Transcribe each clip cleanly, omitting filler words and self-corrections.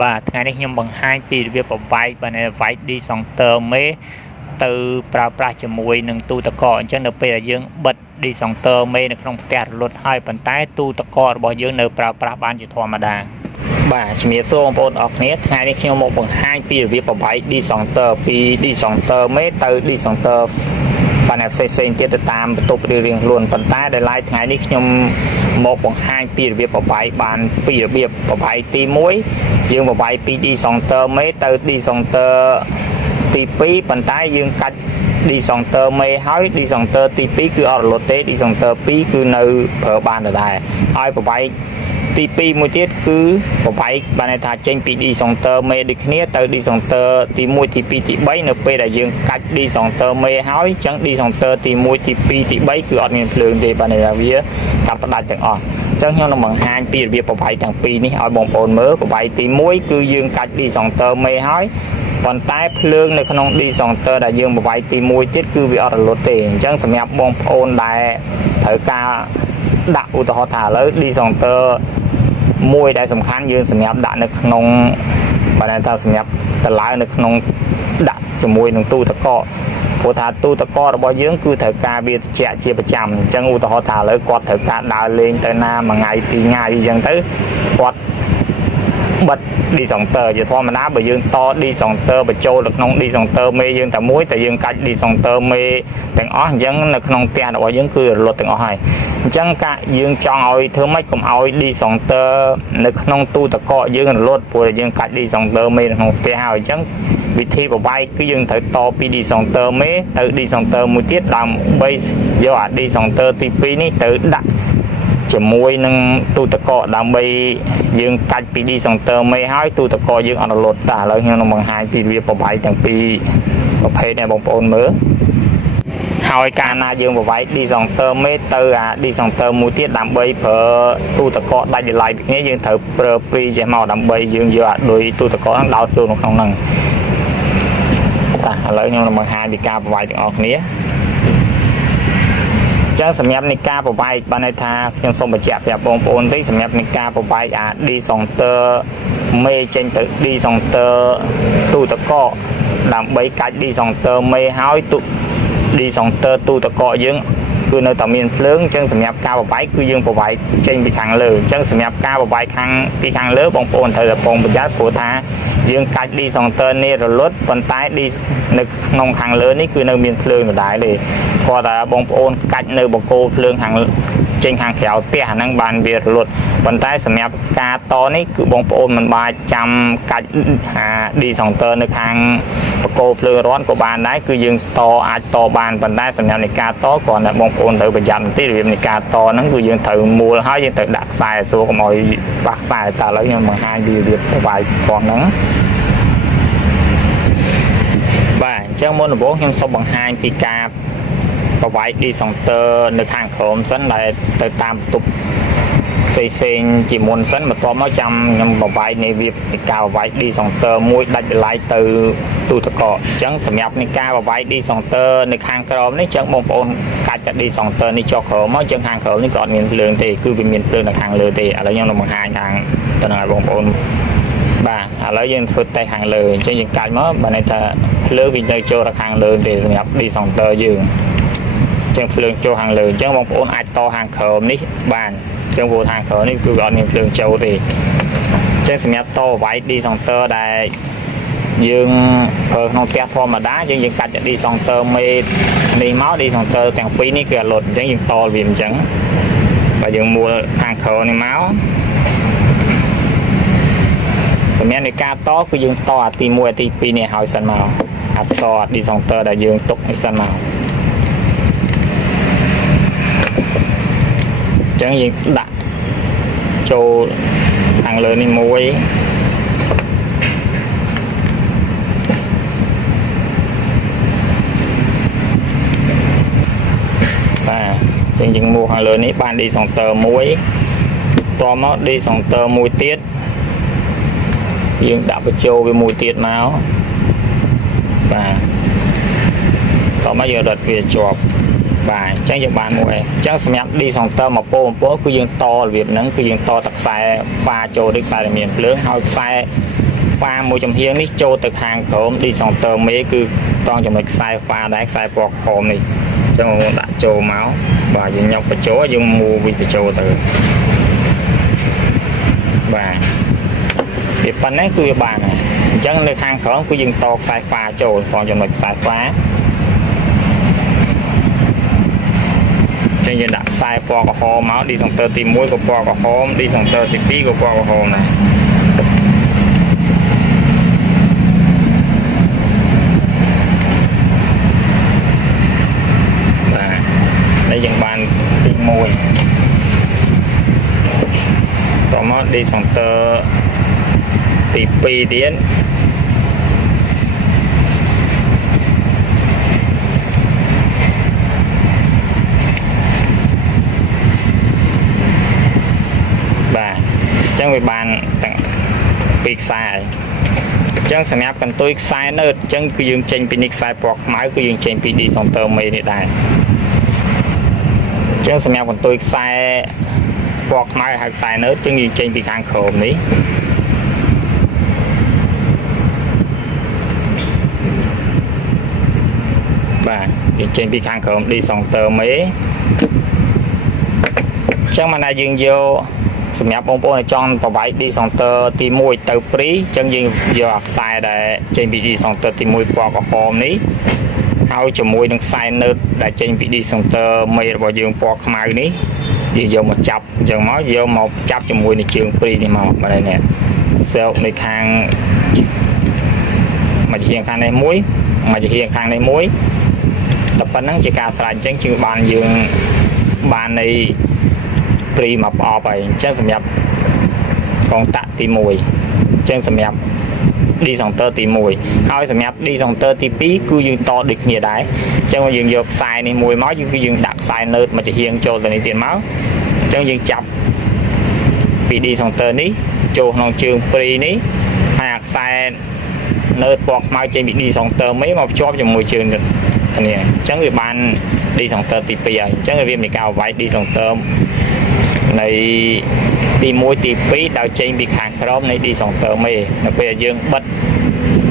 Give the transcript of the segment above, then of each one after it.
បាទថ្ងៃនេះខ្ញុំបង្ហាញពីរបៀបប្រវាយបាទវាយ disjonctor មេទៅប្រើប្រាស់ជាមួយនឹងទូទឹកកកអញ្ចឹងនៅពេលដែលយើងបិទ disjonctor មេនៅក្នុងផ្ទះរលត់ហើយប៉ុន្តែទូទឹកកករបស់យើងនៅប្រើប្រាស់បានជាធម្មតាបាទជំរាបសួរបងប្អូនអរគ្នាថ្ងៃនេះខ្ញុំមកបង្ហាញពីរបៀបប្រវាយ disjonctor ពី disjonctor មេទៅ disjonctor បានផ្សេងទៀតទៅតាមបន្ទប់រៀងៗខ្លួនប៉ុន្តែដល់ឡៃថ្ងៃនេះខ្ញុំមកបង្ហាញពីរបៀបប្រវាយបានពីរបៀបប្រវាយទី1យើងប្រវាយពី disjonctor មេទៅ disjonctor ទី2ប៉ុន្តែយើងកាច់ disjonctor មេហើយ disjonctor ទី2គឺអត់រលត់ទេ disjonctor 2គឺនៅប្រើបានដដែលហើយប្រវាយទី2មួយទៀតគឺប្រវាយបានន័យថាចេញពី disjonctor មេដូចគ្នាទៅ disjonctor ទី1ទី2ទី3នៅពេលដែលយើងកាច់ disjonctor មេហើយអញ្ចឹង disjonctor ទី1ទី2ទី3គឺអត់មានភ្លើងទេបានន័យថាវាកាត់ផ្ដាច់ទាំងអស់អញ្ចឹងខ្ញុំនឹងបង្ហាញពីរបៀបប្រវាយទាំងពីរនេះឲ្យបងប្អូនមើលប្រវាយទី1គឺយើងកាច់ disjonctor មេហើយប៉ុន្តែភ្លើងនៅក្នុង disjonctor ដែលយើងប្រវាយទី1ទៀតគឺវាអត់រលត់ទេអញ្ចឹងសម្រាប់បងប្អូនដែលត្រូវការដាក់ឧទាហរណ៍ថាឥឡូវ disjonctor មួយដែលសំខាន់យើងសម្រាប់ដាក់នៅក្នុងបើថាសម្រាប់តឡៅនៅក្នុងដាក់ជាមួយនឹងទូទឹកកកព្រោះថាទូទឹកកករបស់យើងគឺត្រូវការវាត្រជាក់ជាប្រចាំអញ្ចឹងឧទាហរណ៍ថាឥឡូវគាត់ត្រូវការដើរលេងទៅណាមួយថ្ងៃពីរថ្ងៃអញ្ចឹងទៅគាត់បិទ disjonctor ជាធម្មតាបើយើងត disjonctor បញ្ចូលទៅក្នុង disjonctor មេយើងតែមួយតែយើងកាច់ disjonctor មេទាំងអស់អញ្ចឹងនៅក្នុងផ្ទះរបស់យើងគឺរលត់ទាំងអស់ហើយអញ្ចឹងការយើងចង់ឲ្យធ្វើម៉េចកុំឲ្យ disjonctor នៅក្នុងទូទឹកកកយើងរលត់ព្រោះយើងកាច់ disjonctor មេនៅក្នុងផ្ទះហើយអញ្ចឹងវិធីប្រវាយគឺយើងត្រូវតពី disjonctor មេទៅ disjonctor មួយទៀតដើម្បីយកអា disjonctor ទី2នេះទៅដាក់ជាមួយនឹងទូទឹកកកដើម្បីយើងកាច់ពី disjonctor មេហើយទូទឹកកកយើងអត់រលត់តែឥឡូវខ្ញុំនឹងបង្ហាញពីរបៀបប្រវាយទាំងពីរប្រភេទនេះបងប្អូនមើលហើយកាលណាយើងប្រវាយ disjonctor មេទៅអា disjonctor មួយទៀតដើម្បីប្រើទូទឹកកកដាច់ដライពីគ្នាយើងត្រូវប្រើព្រីចេះមកដើម្បីយើងយកអាដូចទូទឹកកកហ្នឹងដោតចូលនៅក្នុងហ្នឹងឥឡូវខ្ញុំនឹងបង្ហាញពីការប្រវាយទាំងអស់គ្នាចឹងសម្រាប់នៃការប្រវាយបានន័យថាខ្ញុំសូមបញ្ជាក់ប្រាប់បងប្អូនទេសម្រាប់នៃការប្រវាយអា disjonctor មេចេញទៅ disjonctor ទូទឹកកកដើម្បីកាច់ disjonctor មេហើយdisjonctor ទូទឹកកកយើងគឺនៅតែមានភ្លើងអញ្ចឹងសម្រាប់ការប្រវាយគឺយើងប្រវាយចេញពីខាងលើអញ្ចឹងសម្រាប់ការប្រវាយពីខាងលើបងប្អូនត្រូវតែប្រុងប្រយ័ត្នព្រោះថាយើងកាច់ disjonctor នេះរលត់ប៉ុន្តែនៅក្នុងខាងលើនេះគឺនៅមានភ្លើងដដែលទេគាត់ថាបងប្អូនកាច់នៅបង្គោលភ្លើងខាងចេញខាងក្រៅផ្ទះអាហ្នឹងបានវារលត់ប៉ុន្តែសម្រាប់ការតនេះគឺបងប្អូនមិនបាច់ចាំកាច់disjonctor នៅខាងបង្គោលភ្លើងរាន់ក៏បានដែរគឺយើងតអាចតបានប៉ុន្តែសម្រាប់នៃការតគ្រាន់តែបងប្អូនត្រូវប្រយ័ត្នបន្តិចរបៀបនៃការតហ្នឹងគឺយើងត្រូវមូលហើយយើងត្រូវដាក់ខ្សែសួរកុំឲ្យបាក់ខ្សែតែឥឡូវខ្ញុំបង្ហាញពីរបៀបប្រវាយផងហ្នឹងបាទអញ្ចឹងមុនដំបូងខ្ញុំសូមបង្ហាញពីការប្រវាយ disjonctor នៅខាងក្រោមសិនដែលទៅតាមបន្ទប់ផ្សេងជាមុនសិនបន្ទាប់មកចាំខ្ញុំប្រវាយនៃវាការប្រវាយ disjonctor មួយដាច់ដライទៅទូទឹកកកអញ្ចឹងសម្រាប់នៃការប្រវាយ disjonctor នៅខាងក្រោមនេះអញ្ចឹងបងប្អូនកាច់ចាក់ disjonctor នេះចុះក្រោមមកអញ្ចឹងខាងក្រោមនេះក៏អត់មានភ្លើងទេគឺវាមានភ្លើងនៅខាងលើទេឥឡូវខ្ញុំនឹងបង្ហាញខាងទៅនឹងឲ្យបងប្អូនបាទឥឡូវយើងធ្វើតេស្តខាងលើអញ្ចឹងយើងកាច់មកបើន័យថាភ្លើងវានៅចូលទៅខាងលើទេសម្រាប់ disjonctor យើងអញ្ចឹងភ្លើងចូលខាងលើអញ្ចឹងបងប្អូនអាចតខាងក្រោមនេះបានអញ្ចឹងព្រោះខាងក្រោមនេះគឺអត់មានភ្លើងចូលទេអញ្ចឹងសម្រាប់តប្រវាយ disjonctor ដែលយើងប្រើក្នុងផ្ទះធម្មតាយើងកាច់ disjonctor មេនេះមក disjonctor ទាំងពីរនេះគឺអត់លត់អញ្ចឹងយើងតវាអញ្ចឹងបើយើងមួលខាងក្រោមនេះមកសម្រាប់នៃការតគឺយើងតអាទី1អាទី2នេះឲ្យសិនមកអាត disjonctor ដែលយើងទុកនេះសិនមកអញ្ចឹងយើងដាក់ចូលខាងលើនេះមួយបាទអញ្ចឹងយើងមួខាងលើនេះបាន disjonctor មួយតមក disjonctor មួយទៀតយើងដាក់បញ្ចូលវាមួយទៀតមកបាទតមកយើងរត់វាជាប់បាទអញ្ចឹងយើងបានមួយអញ្ចឹងសម្រាប់ disjonctor មកពោគឺយើងតរបៀបហ្នឹងគឺយើងតទឹកខ្សែប៉ាចូលដូចខ្សែដែលមានភ្លើងហើយខ្សែ ហ្វាមួយចំហៀងនេះចូលទៅខាងក្រោមឌីសង់ទ័រមេគឺតង់ចំណុចខ្សែហ្វាដែរខ្សែពណ៌ខមនេះអញ្ចឹងបងប្អូនដាក់ចូលមកបាទយើងញ៉ុកបញ្ចូលយើងមូលវិបញ្ចូលទៅបាទវាប៉ុណ្ណេះគឺវាបានហើយអញ្ចឹងនៅខាងក្រោមគឺយើងតខ្សែហ្វាចូលផងចំណុចខ្សែហ្វាចឹងយើងដាក់ខ្សែពណ៌ក្រហមមកឌីសង់ទ័រទី1ក៏ពណ៌ក្រហមឌីសង់ទ័រទី2ក៏ពណ៌ក្រហមដែរបាទហើយយើងបានទី1តមកឌីសង់ទ័រទី2ទៀតបាទអញ្ចឹងវាបានទាំងពីរខ្សែអញ្ចឹងសម្រាប់កន្ទុយខ្សែនៅអញ្ចឹងគឺយើងចេញពីនេះខ្សែពណ៌ខ្មៅគឺយើងចេញពីឌីសង់ទ័រមេនេះដែរអញ្ចឹងសម្រាប់កន្ទុយខ្សែពណ៌ខ្មៅហើយខ្សែនៅអញ្ចឹងយើងចេញពីខាងក្រោមនេះបាទយើងចេញពីខាងក្រោមឌីសង់ទ័រមេអញ្ចឹងមកណាយើងយកសម្រាប់បងប្អូនដែលចង់ប្រវាយឌីសង់ទ័រទី1ទៅព្រីអញ្ចឹងយើងយកអាខ្សែដែលចេញពីឌីសង់ទ័រទី1ពណ៌ក្រហមនេះហើយជាមួយនឹងខ្សែណឺតដែលចេញពីឌីសង់ទ័រមេរបស់យើងពណ៌ខ្មៅនេះយើងយកមកចាប់អញ្ចឹងមកយកមកចាប់ជាមួយនឹងជើងព្រីនេះមកបាទនេះសែលនៅខាងមួយជាខាងនេះមួយជាខាងនេះមួយតែប៉ុណ្្នឹងជាការស្រេចអញ្ចឹងយើងបាននៃព្រីមកប្រអប់ហើយអញ្ចឹងសម្រាប់កងតាក់ទី1អញ្ចឹងសម្រាប់ឌីសង់ទ័រទី1ហើយសម្រាប់ឌីសង់ទ័រទី2គឺយើងតដូចគ្នាដែរអញ្ចឹងយើងយកខ្សែនេះមួយមកយើងដាក់ខ្សែណឺតមកជាហៀងចូលទៅនេះទៀតមកអញ្ចឹងយើងចាប់ពីឌីសង់ទ័រនេះចូលក្នុងជើងព្រីនេះហើយអាខ្សែណឺតពណ៌ខ្មៅចេញពីឌីសង់ទ័រមេមកភ្ជាប់ជាមួយជើងនេះអញ្ចឹងវាបានឌីសង់ទ័រទី2ហើយអញ្ចឹងវាមានការវាយឌីសង់ទ័រនៃទី1ទី2ដោយចេញពីខាងក្រោមនៃឌីសង់ទ័រមេនៅពេលយើងបិទ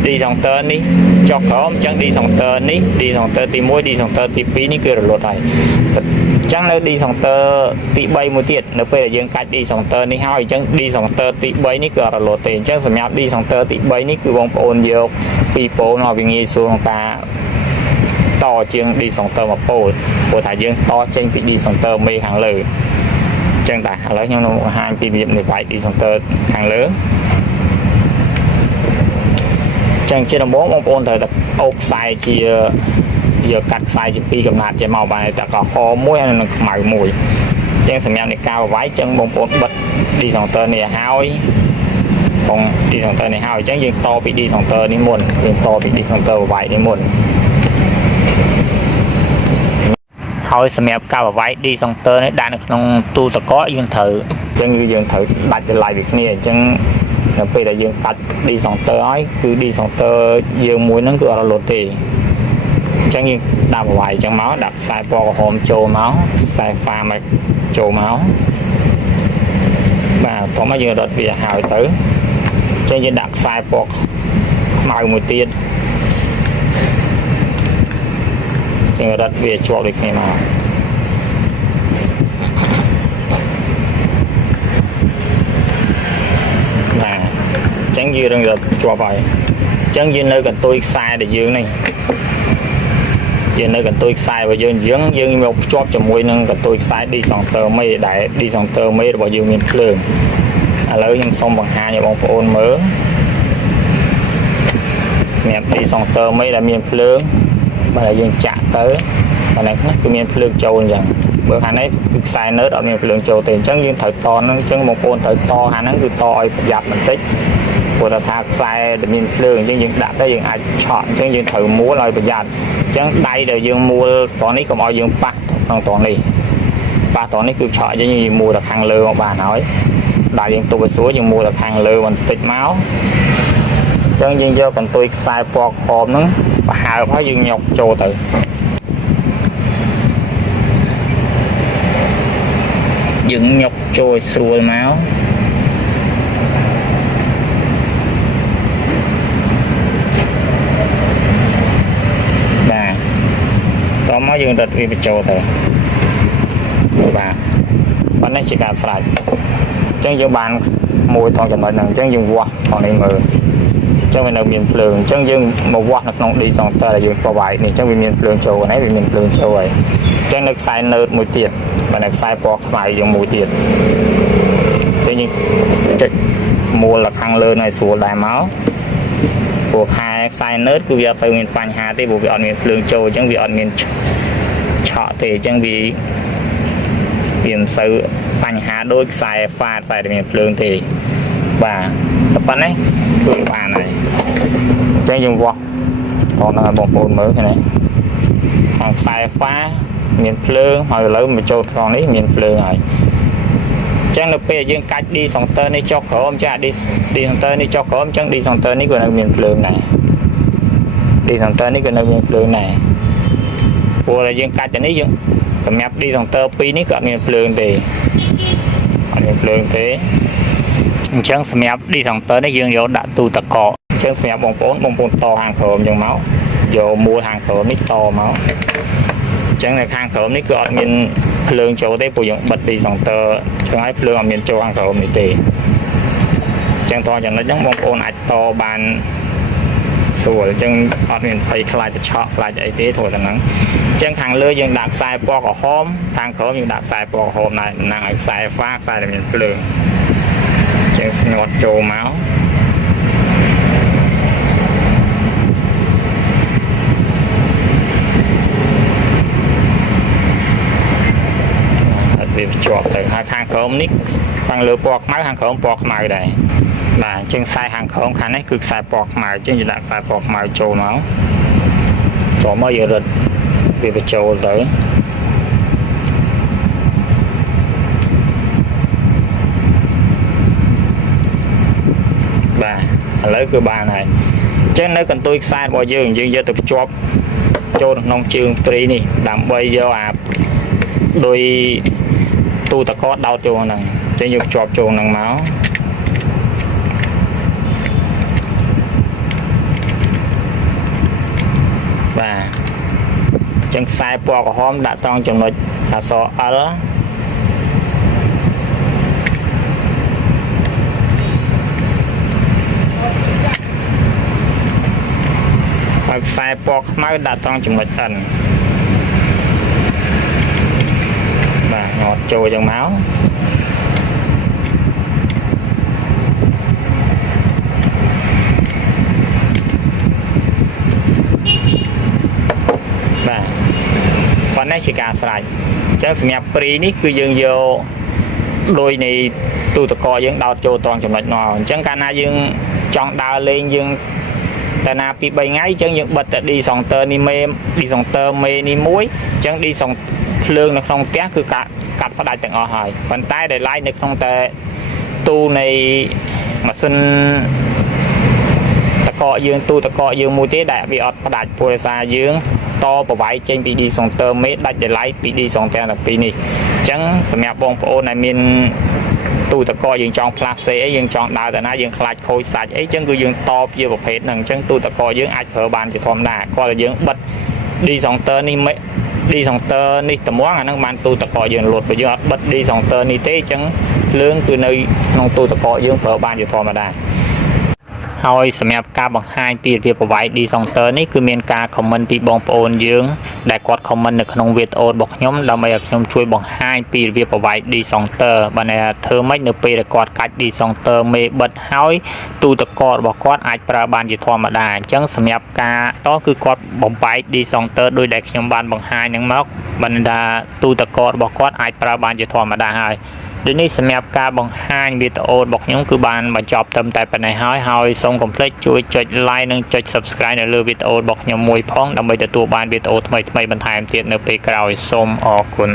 ឌីសង់ទ័រនេះចុះក្រោមអញ្ចឹងឌីសង់ទ័រនេះឌីសង់ទ័រទី1ឌីសង់ទ័រទី2នេះគឺរលត់ហើយអញ្ចឹងនៅឌីសង់ទ័រទី3មួយទៀតនៅពេលយើងកាច់ឌីសង់ទ័រនេះហើយអញ្ចឹងឌីសង់ទ័រទី3នេះគឺរលត់ទេអញ្ចឹងសម្រាប់ឌីសង់ទ័រទី3នេះគឺបងប្អូនយក2ប៉ូលមកវាងាយស្រួលក្នុងការតជាងឌីសង់ទ័រ1ប៉ូលព្រោះថាយើងតចេញពីឌីសង់ទ័រមេខាងលើចឹងតាឥឡូវខ្ញុំនឹងបង្ហាញពីរបៀបនៃវាយឌីសង់ទ័រខាងលើចឹងជាដំបូងបងប្អូនត្រូវតែអូសខ្សែជាយកកាត់ខ្សែជា2កំណាត់ចេញមកបានតែក្រហមមួយហើយនិងខ្មៅមួយចឹងសម្រាប់នៃការវាយចឹងបងប្អូនបិទឌីសង់ទ័រនេះហើយបងឌីសង់ទ័រនេះហើយចឹងយើងតពីឌីសង់ទ័រនេះមុនយើងតពីឌីសង់ទ័រវាយនេះមុនហើយសម្រាប់ការវាយឌីសង់ទ័រនេះដាក់នៅក្នុងទូទឹកកកយើងត្រូវអញ្ចឹងយើងត្រូវដាច់តម្លៃពីគ្នាអញ្ចឹងនៅពេលដែលយើងកាត់ឌីសង់ទ័រហើយគឺឌីសង់ទ័រយើងមួយហ្នឹងគឺអត់រលត់ទេអញ្ចឹងយើងដាក់វាយអញ្ចឹងមកដាក់ខ្សែពណ៌ក្រហមចូលមកខ្សែហ្វាមកចូលមកបាទតោះមកយើងរត់វាហើយទៅអញ្ចឹងយើងដាក់ខ្សែពណ៌ខ្មៅមួយទៀតយើងរត់វាជាប់ដូចគ្នាមកបាទអញ្ចឹងយើងរឹងរត់ជាប់ហើយអញ្ចឹងយើងនៅកន្ទុយខ្សែដែលយើងនេះយើងនៅកន្ទុយខ្សែរបស់យើងមកភ្ជាប់ជាមួយនឹងកន្ទុយខ្សែឌីសង់ទ័រមេដែលឌីសង់ទ័រមេរបស់យើងមានភ្លើងឥឡូវខ្ញុំសូមបង្ហាញឲ្យបងប្អូនមើលមានឌីសង់ទ័រមេដែលមានភ្លើងបាទយើងចាក់ទៅអានេះគឺមានភ្លើងចូលអញ្ចឹងបើខាងនេះគឺខ្សែណឺតអត់មានភ្លើងចូលទេអញ្ចឹងយើងត្រូវតហ្នឹងអញ្ចឹងបងប្អូនត្រូវតខាងហ្នឹងគឺតឲ្យប្រយ័ត្នបន្តិចព្រោះថាខ្សែដែលមានភ្លើងអញ្ចឹងយើងដាក់ទៅយើងអាចឆក់អញ្ចឹងយើងត្រូវមួលឲ្យប្រយ័ត្នអញ្ចឹងដៃដែលយើងមួលតនេះកុំឲ្យយើងប៉ះក្នុងតនេះប៉ះតនេះគឺឆក់អញ្ចឹងយើងមួលទៅខាងលើមកបានហើយដៃយើងទុកឲ្យស្រួលយើងមួលទៅខាងលើបន្តិចមកអញ្ចឹងយើងយកកន្ទុយខ្សែពណ៌ខមហ្នឹងប្រហើបហើយយើងញុកចូលទៅយើងញុកចូលស្រួលមក មកយើងរត់វាបញ្ចូលទៅបាទប៉ុន្តែជាការស្រេចអញ្ចឹងយើងបានមួយថងចំណុចហ្នឹងអញ្ចឹងយើងវាស់ផងនេះមើលអញ្ចឹងវានៅមានភ្លើងអញ្ចឹងយើងមកវាស់នៅក្នុង D-Center ដែលយើងប្រវាយនេះអញ្ចឹងវាមានភ្លើងចូលហ្នឹងវាមានភ្លើងចូលហើយអញ្ចឹងនៅខ្សែ node មួយទៀតបាទនៅខ្សែពណ៌ខ្មៅយើងមួយទៀតអញ្ចឹងយើងចុចមូលខាងលើនៅស្រួលដែរមកព្រោះខ្សែ node គឺវាអត់ទៅមានបញ្ហាទេព្រោះវាអត់មានភ្លើងចូលអញ្ចឹងវាអត់មានឆក់ទេអញ្ចឹងវាមិនសូវបញ្ហាដូចខ្សែហ្វាតខ្សែដែលមានភ្លើងទេបាទតែប៉ុណ្ណេះគឺបានហើយអញ្ចឹងយើងវាស់តោះនឹងឲ្យបងប្អូនមើលឃើញទេខាងខ្សែហ្វាមានភ្លើងហើយឥឡូវមកចូលត្រង់នេះមានភ្លើងហើយអញ្ចឹងនៅពេលយើងកាច់ D-Center នេះចុះក្រោមចាក់ D-Center នេះចុះក្រោមអញ្ចឹង D-Center នេះក៏នៅមានភ្លើងដែរ D-Center នេះក៏នៅមានភ្លើងដែរព្រោះតែយើងកាច់ទៅនេះយើងសម្រាប់ D-Center 2នេះក៏អត់មានភ្លើងទេអត់មានភ្លើងទេអញ្ចឹងសម្រាប់ D-Center នេះយើងយកដាក់ទូទឹកកកអញ្ចឹងសម្រាប់បងប្អូនតខាងក្រោមអញ្ចឹងមកយកមូលខាងក្រោមនេះតមកអញ្ចឹងនៅខាងក្រោមនេះគឺអត់មានភ្លើងចូលទេព្រោះយើងបិទ D-Center ចឹងហើយភ្លើងអត់មានចូលខាងក្រោមនេះទេអញ្ចឹងតចំណុចហ្នឹងបងប្អូនអាចតបានស្រួលអញ្ចឹងអត់មានភ័យខ្លាចទៅឆក់ខ្លាចអីទេធ្វើតែហ្នឹងអញ្ចឹងខាងលើយើងដាក់ខ្សែពណ៌ក្រហមខាងក្រោមយើងដាក់ខ្សែពណ៌ក្រហមដែរតំណាងឲ្យខ្សែហ្វាខ្សែដែលមានភ្លើងអញ្ចឹងស្ញាត់ចូលមកវាជាប់ទៅហើយខាងក្រោមនេះខាងលើពណ៌ខ្មៅខាងក្រោមពណ៌ខ្មៅដែរបាទអញ្ចឹងខ្សែខាងក្រោមខាងនេះគឺខ្សែពណ៌ខ្មៅអញ្ចឹងយើងដាក់ខ្សែពណ៌ខ្មៅចូលមកចូលមកយើងរត់វាបញ្ចូលទៅបាទឥឡូវគឺបានហើយអញ្ចឹងនៅកន្ទុយខ្សែរបស់យើងយកទៅភ្ជាប់ចូលក្នុងជើងត្រីនេះដើម្បីយកអាដោយទូតកកដោតចូលហ្នឹងអញ្ចឹងយើងភ្ជាប់ចូលហ្នឹងមកបាទអញ្ចឹងខ្សែពណ៌ក្រហមដាក់ត្រង់ចំណុចអក្សរ L ហើយខ្សែពណ៌ខ្មៅដាក់ត្រង់ចំណុច N បាទងត់ចូលចឹងមកបាទប៉ុណ្ណេះជាការស្រេចអញ្ចឹងសម្រាប់ព្រីនេះគឺយើងយកដោយនៃទូទឹកកកយើងដោតចូលត្រង់ចំណុចនោះអញ្ចឹងកាលណាយើងចង់ដើរលេងយើងតែណាពី3ថ្ងៃអញ្ចឹងយើងបិទតែ D-Center នេះD-Center មេនេះមួយអញ្ចឹង D-Center ភ្លើងនៅក្នុងផ្ទះគឺកាត់ផ្ដាច់ទាំងអស់ហើយប៉ុន្តែដែលឡាយនៅក្នុងតែទូនៃម៉ាស៊ីនតកកយើងទូតកកយើងមួយទេដែលវាអត់ផ្ដាច់ព្រោះដោយសារយើងតប្រវាយចេញពី D-Center មេដាច់ដែលឡាយពី D-Center ទាំងពីរនេះអញ្ចឹងសម្រាប់បងប្អូនដែលមានទូតកកយើងចង់ផ្លាស់សេអីយើងចង់ដើរទៅណាយើងខ្លាចខូចសាច់អីអញ្ចឹងគឺយើងតជាប្រភេទហ្នឹងអញ្ចឹងទូតកកយើងអាចប្រើបានជាធម្មតាគាត់តែយើងបិទ D-Center នេះD-Center នេះត្មងអាហ្នឹងបានទូតកកយើងលូតបើយើងអត់បិទ D-Center នេះទេអញ្ចឹងភ្លើងគឺនៅក្នុងទូតកកយើងប្រើបានជាធម្មតាហើយសម្រាប់ការបង្ហាញពីរបៀបប្រវាយ D-Center នេះគឺមានការ comment ពីបងប្អូនយើងដែលគាត់ comment នៅក្នុងវីដេអូរបស់ខ្ញុំដើម្បីឲ្យខ្ញុំជួយបង្ហាញពីរបៀបប្រវាយ D-Center បានថាធ្វើម៉េចនៅពេលដែលគាត់កាច់ D-Center មេបិទហើយទូទឹកកករបស់គាត់អាចប្រើបានជាធម្មតាអញ្ចឹងសម្រាប់ការតគឺគាត់បំបែក D-Center ដោយដែលខ្ញុំបានបង្ហាញហ្នឹងមកបានថាទូទឹកកករបស់គាត់អាចប្រើបានជាធម្មតាហើយដូចនេះសម្រាប់ការបង្ហាញវីដេអូរបស់ខ្ញុំគឺបានបញ្ចប់ត្រឹមតែប៉ុណ្ណេះហើយសូមកុំភ្លេចជួយចុច like និងចុច subscribe នៅលើវីដេអូរបស់ខ្ញុំមួយផងដើម្បីទទួលបានវីដេអូថ្មីៗបន្ថែមទៀតនៅពេលក្រោយសូមអរគុណ